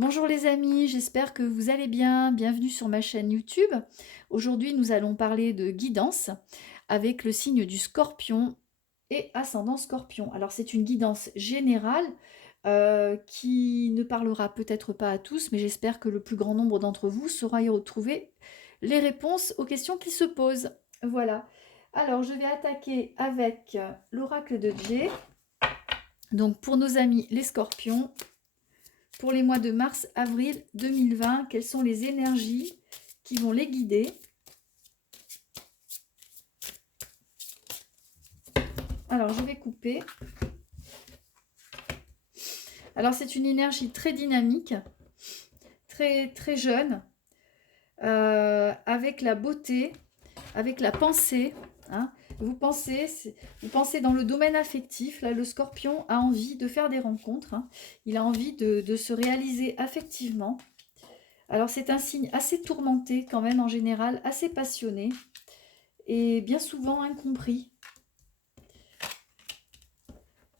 Bonjour les amis, j'espère que vous allez bien. Bienvenue sur ma chaîne YouTube. Aujourd'hui, nous allons parler de guidance avec le signe du Scorpion et ascendant Scorpion. Alors, c'est une guidance générale qui ne parlera peut-être pas à tous, mais j'espère que le plus grand nombre d'entre vous saura y retrouver les réponses aux questions qui se posent. Voilà. Alors, je vais attaquer avec l'oracle de Jay. Donc, pour nos amis les Scorpions, pour les mois de mars-avril 2020, quelles sont les énergies qui vont les guider? Alors, je vais couper. Alors, c'est une énergie très dynamique, très jeune, avec la beauté, avec la pensée. Hein. Vous pensez dans le domaine affectif. Là, le Scorpion a envie de faire des rencontres. Hein. Il a envie de se réaliser affectivement. Alors, c'est un signe assez tourmenté quand même en général, assez passionné et bien souvent incompris.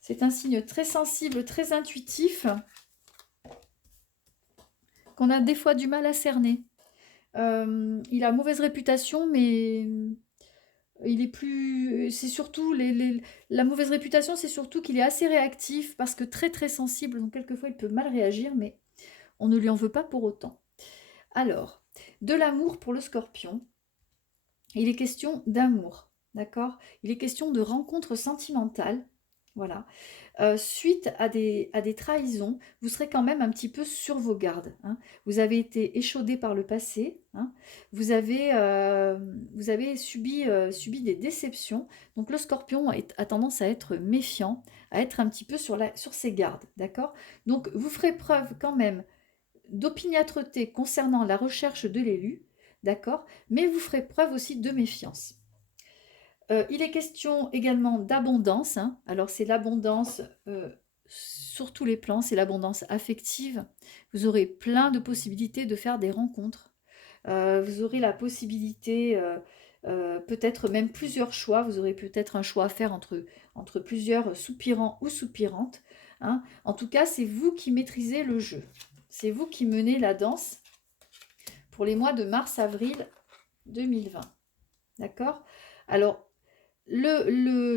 C'est un signe très sensible, très intuitif, qu'on a des fois du mal à cerner. Il a mauvaise réputation, mais il est plus... C'est surtout... La mauvaise réputation, c'est surtout qu'il est assez réactif, parce que très sensible, donc quelquefois il peut mal réagir, mais on ne lui en veut pas pour autant. Alors, de l'amour pour le Scorpion, il est question d'amour, d'accord? Il est question de rencontres sentimentales, voilà. Suite à des trahisons, vous serez quand même un petit peu sur vos gardes. Hein. Vous avez été échaudé par le passé, hein. Vous avez subi des déceptions. Donc le Scorpion a tendance à être méfiant, à être un petit peu sur ses gardes, d'accord? Donc vous ferez preuve quand même d'opiniâtreté concernant la recherche de l'élu, d'accord? Mais vous ferez preuve aussi de méfiance. Il est question également d'abondance. Hein. Alors c'est l'abondance sur tous les plans, c'est l'abondance affective. Vous aurez plein de possibilités de faire des rencontres. Vous aurez la possibilité, peut-être même plusieurs choix. Vous aurez peut-être un choix à faire entre plusieurs soupirants ou soupirantes. Hein. En tout cas, c'est vous qui maîtrisez le jeu. C'est vous qui menez la danse pour les mois de mars-avril 2020. D'accord? Alors,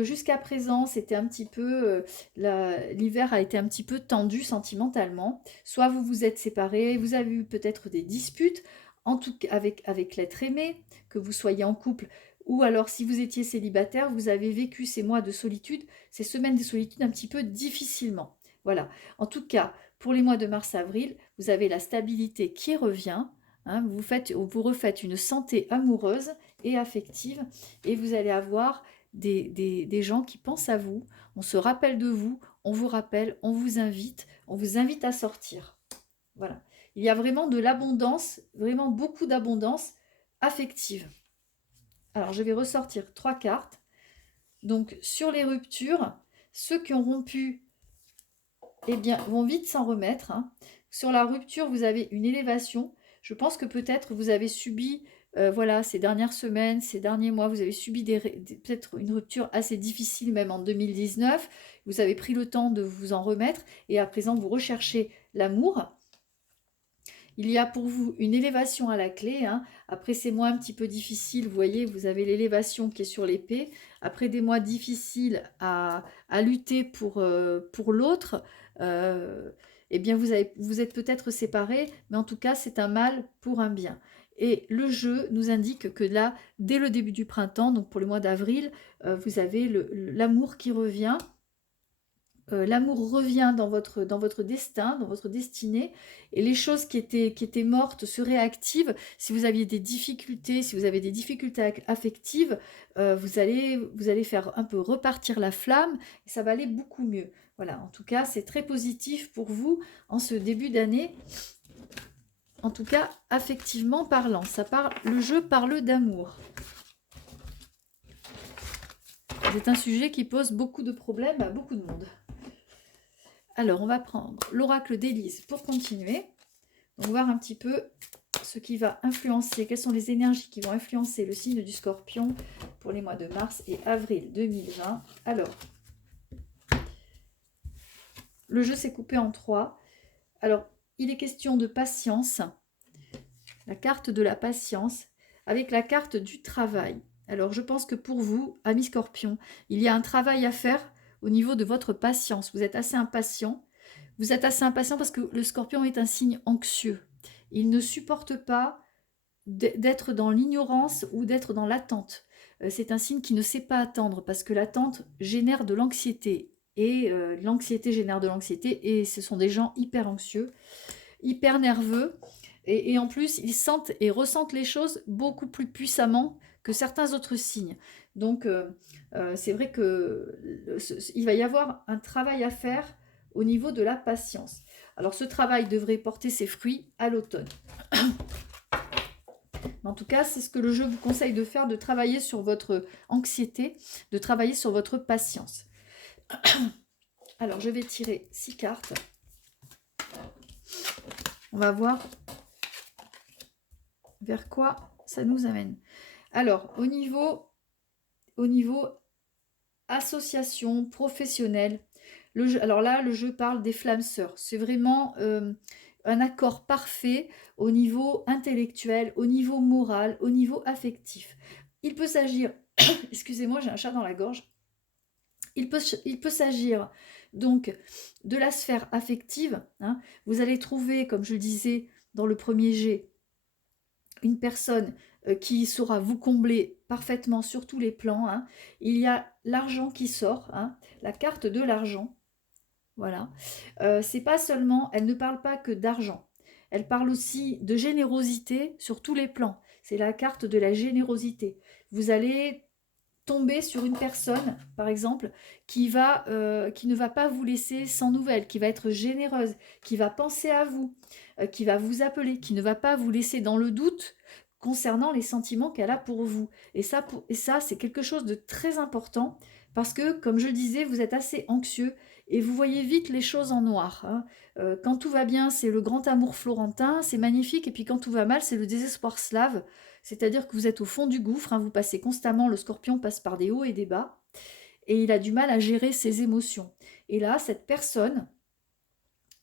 jusqu'à présent, c'était un petit peu... l'hiver a été un petit peu tendu sentimentalement. Soit vous vous êtes séparés, vous avez eu peut-être des disputes, en tout cas avec l'être aimé, que vous soyez en couple, ou alors si vous étiez célibataire, vous avez vécu ces mois de solitude, ces semaines de solitude un petit peu difficilement. Voilà. En tout cas, pour les mois de mars-avril, vous avez la stabilité qui revient. Hein, vous refaites une santé amoureuse et affective et vous allez avoir des gens qui pensent à vous, on se rappelle de vous, on vous rappelle, on vous invite à sortir. Voilà. Il y a vraiment de l'abondance, vraiment beaucoup d'abondance affective. Alors, je vais ressortir 3 cartes. Donc, sur les ruptures, ceux qui ont rompu, eh bien, vont vite s'en remettre. Hein. Sur la rupture, vous avez une élévation. Je pense que peut-être vous avez subi, voilà, ces dernières semaines, ces derniers mois, vous avez subi peut-être une rupture assez difficile, même en 2019. Vous avez pris le temps de vous en remettre et à présent, vous recherchez l'amour. Il y a pour vous une élévation à la clé. Hein. Après ces mois un petit peu difficiles, vous voyez, vous avez l'élévation qui est sur l'épée. Après des mois difficiles à lutter pour l'autre, eh bien vous êtes peut-être séparés, mais en tout cas c'est un mal pour un bien. Et le jeu nous indique que là, dès le début du printemps, donc pour le mois d'avril, vous avez l'amour qui revient. L'amour revient dans votre destin, dans votre destinée, et les choses qui étaient mortes se réactivent. Si vous aviez des difficultés, si vous avez des difficultés affectives, vous allez faire un peu repartir la flamme, et ça va aller beaucoup mieux. Voilà, en tout cas, c'est très positif pour vous en ce début d'année. En tout cas, affectivement parlant, le jeu parle d'amour. C'est un sujet qui pose beaucoup de problèmes à beaucoup de monde. Alors, on va prendre l'oracle d'Élise pour continuer. Donc, voir un petit peu ce qui va influencer, quelles sont les énergies qui vont influencer le signe du Scorpion pour les mois de mars et avril 2020. Alors, le jeu s'est coupé en 3. Alors, il est question de patience, la carte de la patience, avec la carte du travail. Alors, je pense que pour vous, amis Scorpion, il y a un travail à faire au niveau de votre patience. Vous êtes assez impatient. Vous êtes assez impatient parce que le Scorpion est un signe anxieux. Il ne supporte pas d'être dans l'ignorance ou d'être dans l'attente. C'est un signe qui ne sait pas attendre parce que l'attente génère de l'anxiété. Et l'anxiété génère de l'anxiété et ce sont des gens hyper anxieux, hyper nerveux. Et en plus, ils sentent et ressentent les choses beaucoup plus puissamment que certains autres signes. Donc, c'est vrai qu'il va y avoir un travail à faire au niveau de la patience. Alors, ce travail devrait porter ses fruits à l'automne. En tout cas, c'est ce que le jeu vous conseille de faire, de travailler sur votre anxiété, de travailler sur votre patience. Alors, je vais tirer 6 cartes. On va voir vers quoi ça nous amène. Alors, au niveau association professionnelle, alors là, le jeu parle des flammes sœurs. C'est vraiment un accord parfait au niveau intellectuel, au niveau moral, au niveau affectif. Il peut s'agir, excusez-moi, j'ai un chat dans la gorge. Il peut s'agir donc de la sphère affective. Hein. Vous allez trouver, comme je le disais dans le premier jet, une personne qui saura vous combler parfaitement sur tous les plans. Hein. Il y a l'argent qui sort, hein, la carte de l'argent. Voilà. C'est pas seulement, elle ne parle pas que d'argent. Elle parle aussi de générosité sur tous les plans. C'est la carte de la générosité. Vous allez tomber sur une personne, par exemple, qui ne va pas vous laisser sans nouvelles, qui va être généreuse, qui va penser à vous, qui va vous appeler, qui ne va pas vous laisser dans le doute concernant les sentiments qu'elle a pour vous. Et ça, c'est quelque chose de très important parce que, comme je le disais, vous êtes assez anxieux et vous voyez vite les choses en noir. Hein. Quand tout va bien, c'est le grand amour florentin, c'est magnifique, et puis quand tout va mal, c'est le désespoir slave. C'est-à-dire que vous êtes au fond du gouffre, hein, vous passez constamment, le Scorpion passe par des hauts et des bas, et il a du mal à gérer ses émotions. Et là, cette personne,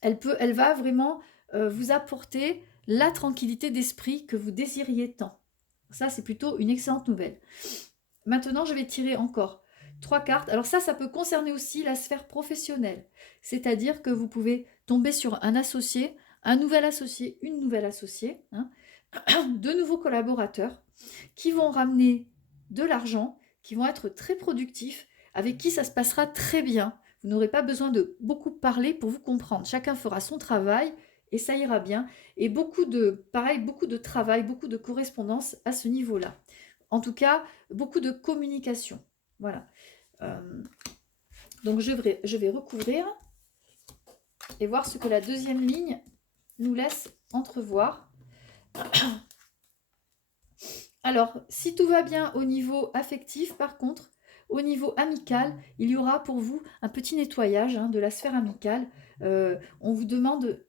elle va vraiment vous apporter la tranquillité d'esprit que vous désiriez tant. Ça, c'est plutôt une excellente nouvelle. Maintenant, je vais tirer encore 3 cartes. Alors ça peut concerner aussi la sphère professionnelle. C'est-à-dire que vous pouvez tomber sur un associé, un nouvel associé, une nouvelle associée, hein, de nouveaux collaborateurs qui vont ramener de l'argent, qui vont être très productifs, avec qui ça se passera très bien. Vous n'aurez pas besoin de beaucoup parler pour vous comprendre. Chacun fera son travail et ça ira bien. Et beaucoup de travail, beaucoup de correspondance à ce niveau-là. En tout cas, beaucoup de communication. Voilà. Donc je vais recouvrir et voir ce que la deuxième ligne nous laisse entrevoir. Alors, si tout va bien au niveau affectif, par contre, au niveau amical, il y aura pour vous un petit nettoyage de la sphère amicale. On vous demande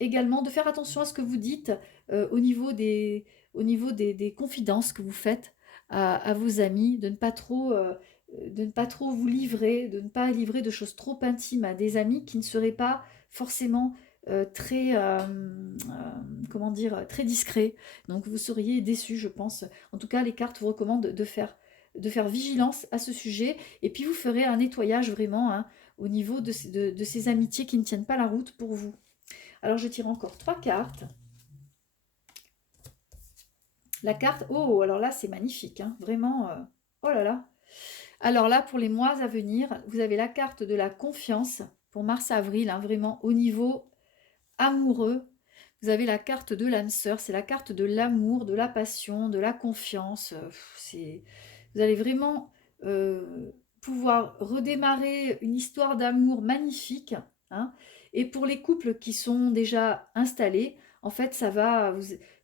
également de faire attention à ce que vous dites au niveau des confidences que vous faites à vos amis, de ne pas trop vous livrer, de ne pas livrer de choses trop intimes à des amis qui ne seraient pas forcément comment dire, très discret. Donc vous seriez déçus, je pense. En tout cas, les cartes vous recommandent de faire vigilance à ce sujet. Et puis vous ferez un nettoyage vraiment au niveau de ces amitiés qui ne tiennent pas la route pour vous. Alors je tire encore 3 cartes. La carte, oh, alors là c'est magnifique, hein, vraiment, oh là là. Alors là, pour les mois à venir, vous avez la carte de la confiance pour mars-avril, hein, vraiment au niveau amoureux. Vous avez la carte de l'âme sœur, c'est la carte de l'amour, de la passion, de la confiance. Vous allez vraiment pouvoir redémarrer une histoire d'amour magnifique. Hein. Et pour les couples qui sont déjà installés, en fait,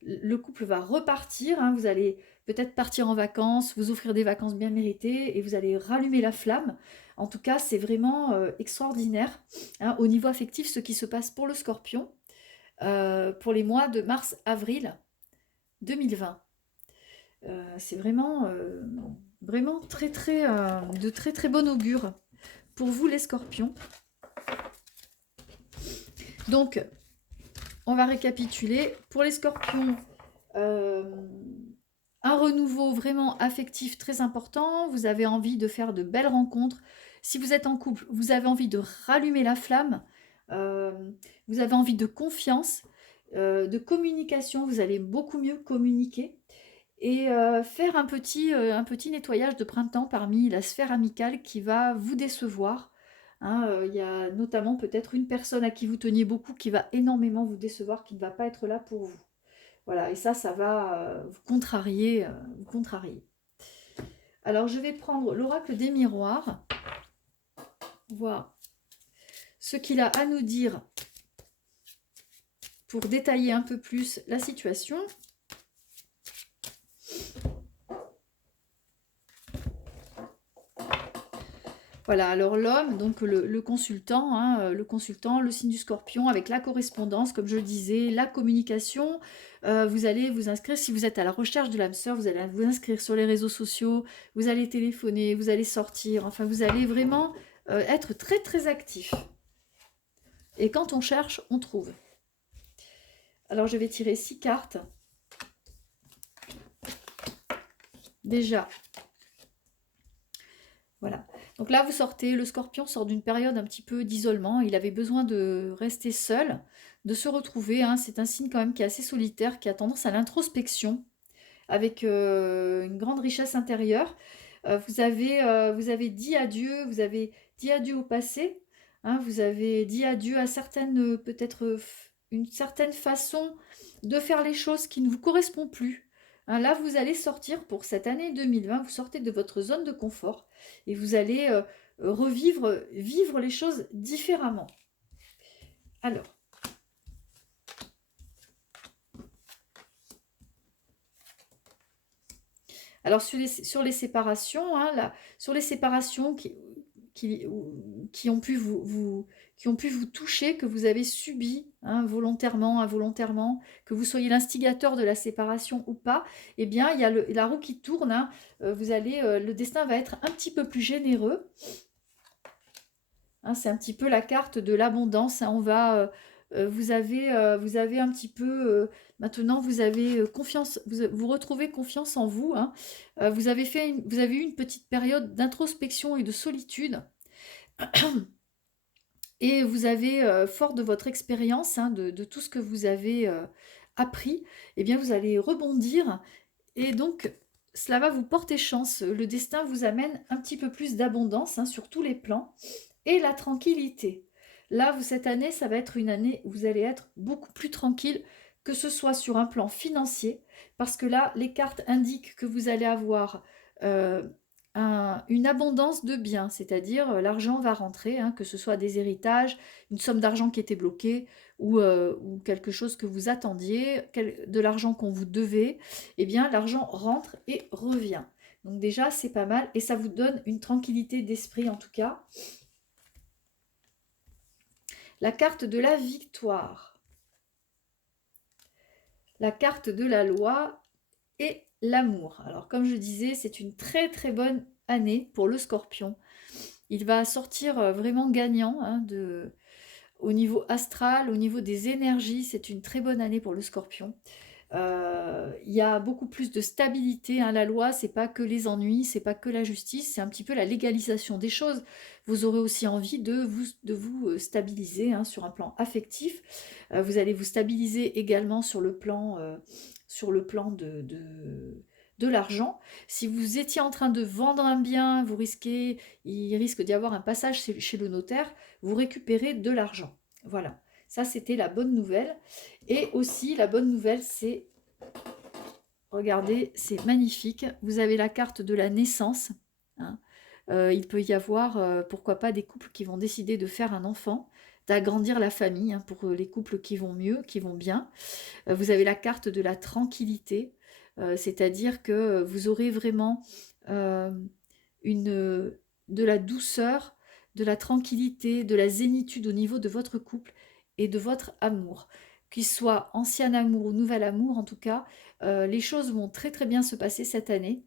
le couple va repartir. Hein. Vous allez peut-être partir en vacances, vous offrir des vacances bien méritées et vous allez rallumer la flamme. En tout cas, c'est vraiment extraordinaire hein, au niveau affectif ce qui se passe pour le Scorpion pour les mois de mars-avril 2020. C'est vraiment très très de très très bon augure pour vous les Scorpions. Donc on va récapituler. Pour les scorpions, un renouveau vraiment affectif très important. Vous avez envie de faire de belles rencontres. Si vous êtes en couple, vous avez envie de rallumer la flamme. Euh, vous avez envie de confiance, de communication. Vous allez beaucoup mieux communiquer. Et faire un petit nettoyage de printemps parmi la sphère amicale qui va vous décevoir. Hein, il y a notamment peut-être une personne à qui vous teniez beaucoup qui va énormément vous décevoir, qui ne va pas être là pour vous. Voilà, et ça va vous contrarier, vous contrarier. Alors, je vais prendre l'oracle des miroirs, voir ce qu'il a à nous dire pour détailler un peu plus la situation. Voilà, alors l'homme, donc le consultant, hein, le signe du scorpion, avec la correspondance, comme je le disais, la communication, vous allez vous inscrire, si vous êtes à la recherche de l'âme sœur, vous allez vous inscrire sur les réseaux sociaux, vous allez téléphoner, vous allez sortir, enfin vous allez vraiment être très très actif. Et quand on cherche, on trouve. Alors je vais tirer 6 cartes. Déjà, voilà. Donc là, vous sortez, le scorpion sort d'une période un petit peu d'isolement. Il avait besoin de rester seul, de se retrouver. Hein. C'est un signe quand même qui est assez solitaire, qui a tendance à l'introspection, avec une grande richesse intérieure. Vous avez dit adieu, vous avez dit adieu au passé. Hein, vous avez dit adieu à certaines, peut-être une certaine façon de faire les choses qui ne vous correspond plus. Hein, là, vous allez sortir pour cette année 2020, vous sortez de votre zone de confort et vous allez vivre les choses différemment. Alors sur les séparations, hein, sur les séparations qui ont pu qui ont pu vous toucher, que vous avez subi hein, volontairement, involontairement, que vous soyez l'instigateur de la séparation ou pas, eh bien il y a la roue qui tourne, hein, le destin va être un petit peu plus généreux. Hein, c'est un petit peu la carte de l'abondance. Hein, vous avez un petit peu, maintenant vous avez confiance, vous retrouvez confiance en vous. Hein. Vous avez eu une petite période d'introspection et de solitude. Et vous avez, fort de votre expérience, hein, de tout ce que vous avez appris, eh bien vous allez rebondir. Et donc, cela va vous porter chance. Le destin vous amène un petit peu plus d'abondance hein, sur tous les plans. Et la tranquillité. Là, cette année, ça va être une année où vous allez être beaucoup plus tranquille, que ce soit sur un plan financier, parce que là, les cartes indiquent que vous allez avoir une abondance de biens, c'est-à-dire l'argent va rentrer, hein, que ce soit des héritages, une somme d'argent qui était bloquée, ou quelque chose que vous attendiez, de l'argent qu'on vous devait, eh bien l'argent rentre et revient. Donc déjà, c'est pas mal, et ça vous donne une tranquillité d'esprit en tout cas. La carte de la victoire, la carte de la loi et l'amour. Alors comme je disais, c'est une très très bonne année pour le scorpion. Il va sortir vraiment gagnant hein, au niveau astral, au niveau des énergies. C'est une très bonne année pour le scorpion. Il y a beaucoup plus de stabilité. Hein. La loi, c'est pas que les ennuis, c'est pas que la justice, c'est un petit peu la légalisation des choses. Vous aurez aussi envie de vous stabiliser hein, sur un plan affectif. Vous allez vous stabiliser également sur le plan, de l'argent. Si vous étiez en train de vendre un bien, il risque d'y avoir un passage chez le notaire, vous récupérez de l'argent. Voilà. Ça, c'était la bonne nouvelle. Et aussi, la bonne nouvelle, c'est, regardez, c'est magnifique. Vous avez la carte de la naissance. Hein. Il peut y avoir, pourquoi pas, des couples qui vont décider de faire un enfant, d'agrandir la famille, hein, pour les couples qui vont mieux, qui vont bien. Vous avez la carte de la tranquillité, c'est-à-dire que vous aurez vraiment de la douceur, de la tranquillité, de la zénitude au niveau de votre couple et de votre amour. Qu'il soit ancien amour ou nouvel amour, en tout cas, les choses vont très très bien se passer cette année.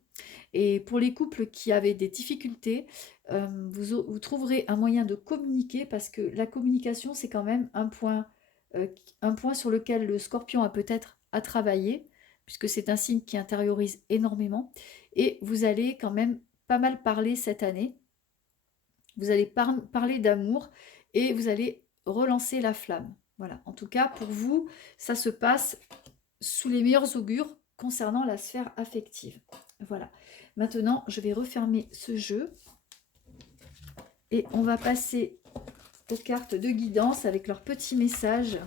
Et pour les couples qui avaient des difficultés, vous trouverez un moyen de communiquer parce que la communication, c'est quand même un point un point sur lequel le scorpion a peut-être à travailler, puisque c'est un signe qui intériorise énormément, et vous allez quand même pas mal parler cette année. Vous allez parler d'amour et vous allez relancer la flamme. Voilà, en tout cas pour vous, ça se passe sous les meilleurs augures concernant la sphère affective. Voilà, maintenant je vais refermer ce jeu et on va passer aux cartes de guidance avec leurs petits messages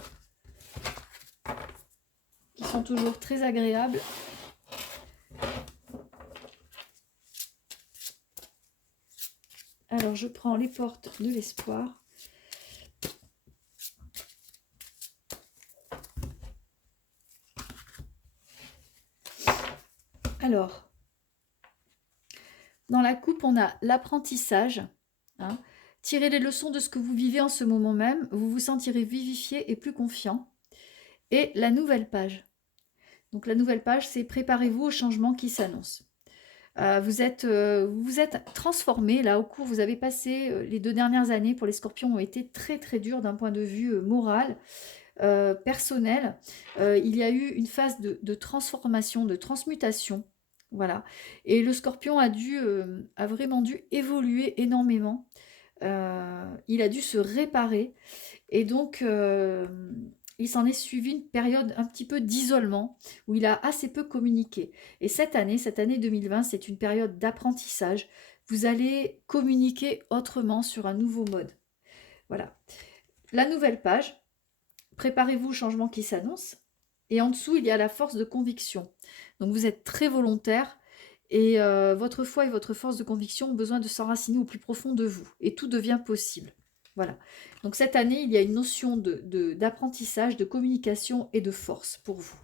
qui sont toujours très agréables. Alors je prends les portes de l'espoir. Alors, dans la coupe, on a l'apprentissage. Hein. Tirez les leçons de ce que vous vivez en ce moment même. Vous vous sentirez vivifié et plus confiant. Et la nouvelle page. Donc la nouvelle page, c'est préparez-vous au changement qui s'annonce. Vous vous êtes transformé là au cours, vous avez passé les 2 dernières années pour les scorpions ont été très très dures d'un point de vue moral, personnel. Il y a eu une phase de transformation, de transmutation. Voilà. Et le scorpion a vraiment dû évoluer énormément. Il a dû se réparer. Et donc, il s'en est suivi une période un petit peu d'isolement où il a assez peu communiqué. Et cette année 2020, c'est une période d'apprentissage. Vous allez communiquer autrement sur un nouveau mode. Voilà. La nouvelle page, préparez-vous au changement qui s'annonce. Et en dessous, il y a la force de conviction. Donc vous êtes très volontaire et votre foi et votre force de conviction ont besoin de s'enraciner au plus profond de vous. Et tout devient possible. Voilà. Donc cette année, il y a une notion d'apprentissage, de communication et de force pour vous.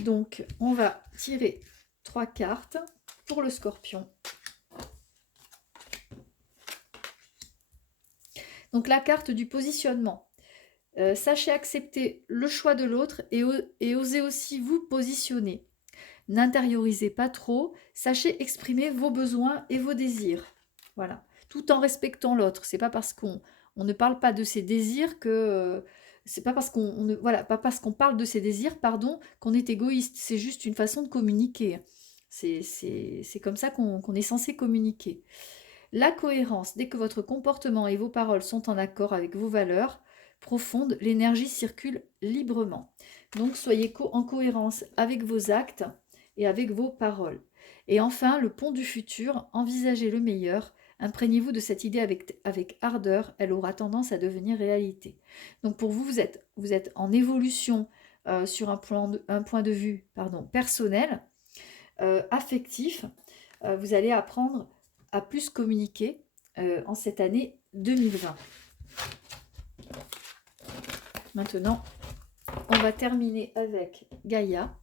Donc, on va tirer 3 cartes pour le scorpion. Donc la carte du positionnement. Sachez accepter le choix de l'autre et osez aussi vous positionner. N'intériorisez pas trop, sachez exprimer vos besoins et vos désirs. Voilà, tout en respectant l'autre. C'est pas parce qu'on ne parle pas de ses désirs que c'est pas parce pas parce qu'on parle de ses désirs, pardon, qu'on est égoïste. C'est juste une façon de communiquer. C'est comme ça qu'on est censé communiquer. La cohérence, dès que votre comportement et vos paroles sont en accord avec vos valeurs profondes, l'énergie circule librement. Donc soyez en cohérence avec vos actes et avec vos paroles. Et enfin, le pont du futur, envisagez le meilleur, imprégnez-vous de cette idée avec ardeur, elle aura tendance à devenir réalité. Donc pour vous, vous êtes en évolution sur un point de vue personnel, affectif. Vous allez apprendre à plus communiquer en cette année 2020. Maintenant, on va terminer avec Gaïa.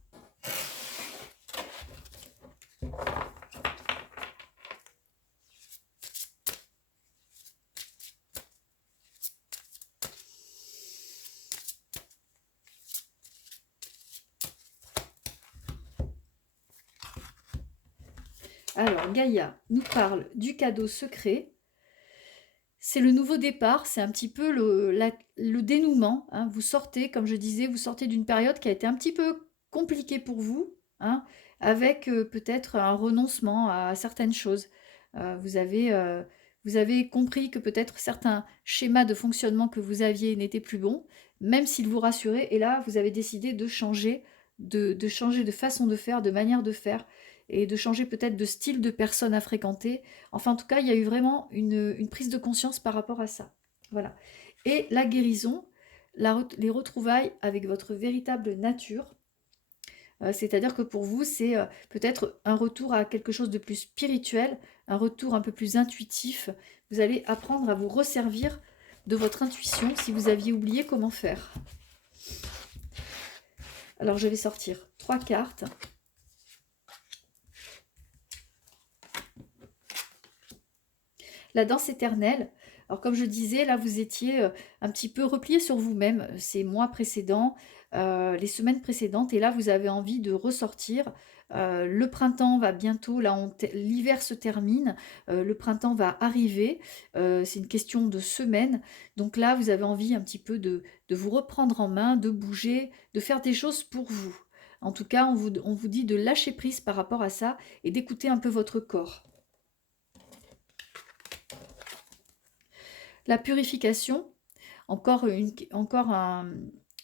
Alors, Gaïa nous parle du cadeau secret. C'est le nouveau départ, c'est un petit peu le dénouement. Hein. Vous sortez, comme je disais, vous sortez d'une période qui a été un petit peu compliquée pour vous, hein, avec peut-être un renoncement à certaines choses. Vous avez compris que peut-être certains schémas de fonctionnement que vous aviez n'étaient plus bons, même s'ils vous rassuraient. Et là, vous avez décidé de changer, de changer de façon de faire, de manière de faire, et de changer peut-être de style de personne à fréquenter. Enfin, en tout cas, il y a eu vraiment une prise de conscience par rapport à ça. Voilà. Et la guérison, les retrouvailles avec votre véritable nature. C'est-à-dire que pour vous, c'est peut-être un retour à quelque chose de plus spirituel, un retour un peu plus intuitif. Vous allez apprendre à vous resservir de votre intuition si vous aviez oublié comment faire. Alors, je vais sortir 3 cartes. La danse éternelle. Alors comme je disais, là vous étiez un petit peu replié sur vous-même ces mois précédents, les semaines précédentes, et là vous avez envie de ressortir Le printemps va bientôt, là l'hiver se termine, le printemps va arriver, c'est une question de semaines. Donc là, vous avez envie un petit peu de vous reprendre en main, de bouger, de faire des choses pour vous. En tout cas, on vous dit de lâcher prise par rapport à ça et d'écouter un peu votre corps. La purification,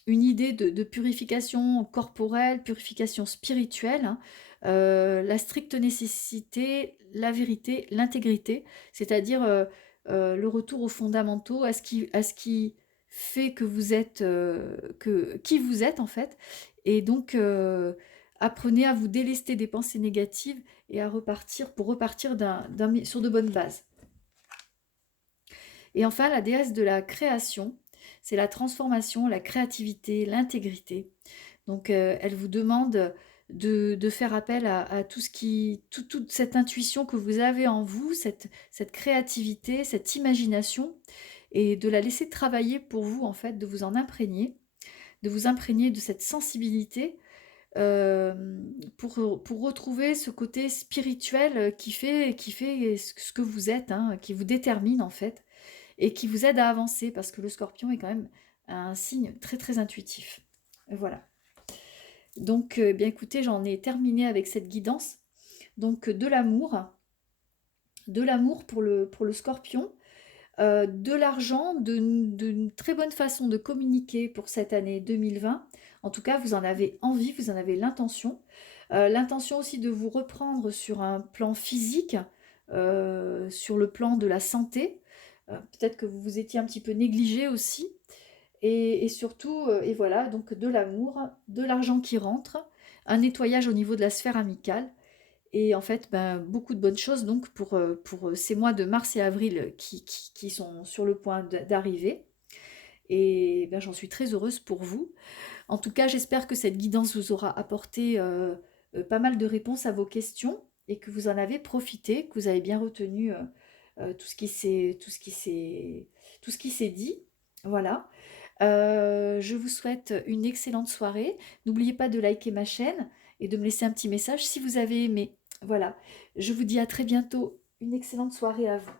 une idée de purification corporelle, purification spirituelle, hein. La stricte nécessité, la vérité, l'intégrité, c'est-à-dire le retour aux fondamentaux, à ce qui fait que vous êtes, qui vous êtes en fait. Et donc, apprenez à vous délester des pensées négatives et à repartir pour repartir sur de bonnes bases. Et enfin, la déesse de la création, c'est la transformation, la créativité, l'intégrité. Donc, elle vous demande de faire appel à tout toute cette intuition que vous avez en vous, cette créativité, cette imagination, et de la laisser travailler pour vous, en fait, de vous en imprégner, de vous imprégner de cette sensibilité pour retrouver ce côté spirituel qui fait ce que vous êtes, hein, qui vous détermine, en fait, et qui vous aide à avancer parce que le scorpion est quand même un signe très très intuitif. Voilà. Donc, bien écoutez, j'en ai terminé avec cette guidance. Donc, de l'amour pour le scorpion, de l'argent, d'une très bonne façon de communiquer pour cette année 2020. En tout cas, vous en avez envie, vous en avez l'intention. L'intention aussi de vous reprendre sur un plan physique, sur le plan de la santé. Peut-être que vous vous étiez un petit peu négligé aussi. Et surtout, et voilà, donc de l'amour, de l'argent qui rentre, un nettoyage au niveau de la sphère amicale. Et en fait, ben, beaucoup de bonnes choses donc pour ces mois de mars et avril qui sont sur le point d'arriver. Et ben, j'en suis très heureuse pour vous. En tout cas, j'espère que cette guidance vous aura apporté pas mal de réponses à vos questions et que vous en avez profité, que vous avez bien retenu tout ce qui s'est dit. Voilà. Je vous souhaite une excellente soirée. N'oubliez pas de liker ma chaîne et de me laisser un petit message si vous avez aimé. Voilà. Je vous dis à très bientôt. Une excellente soirée à vous.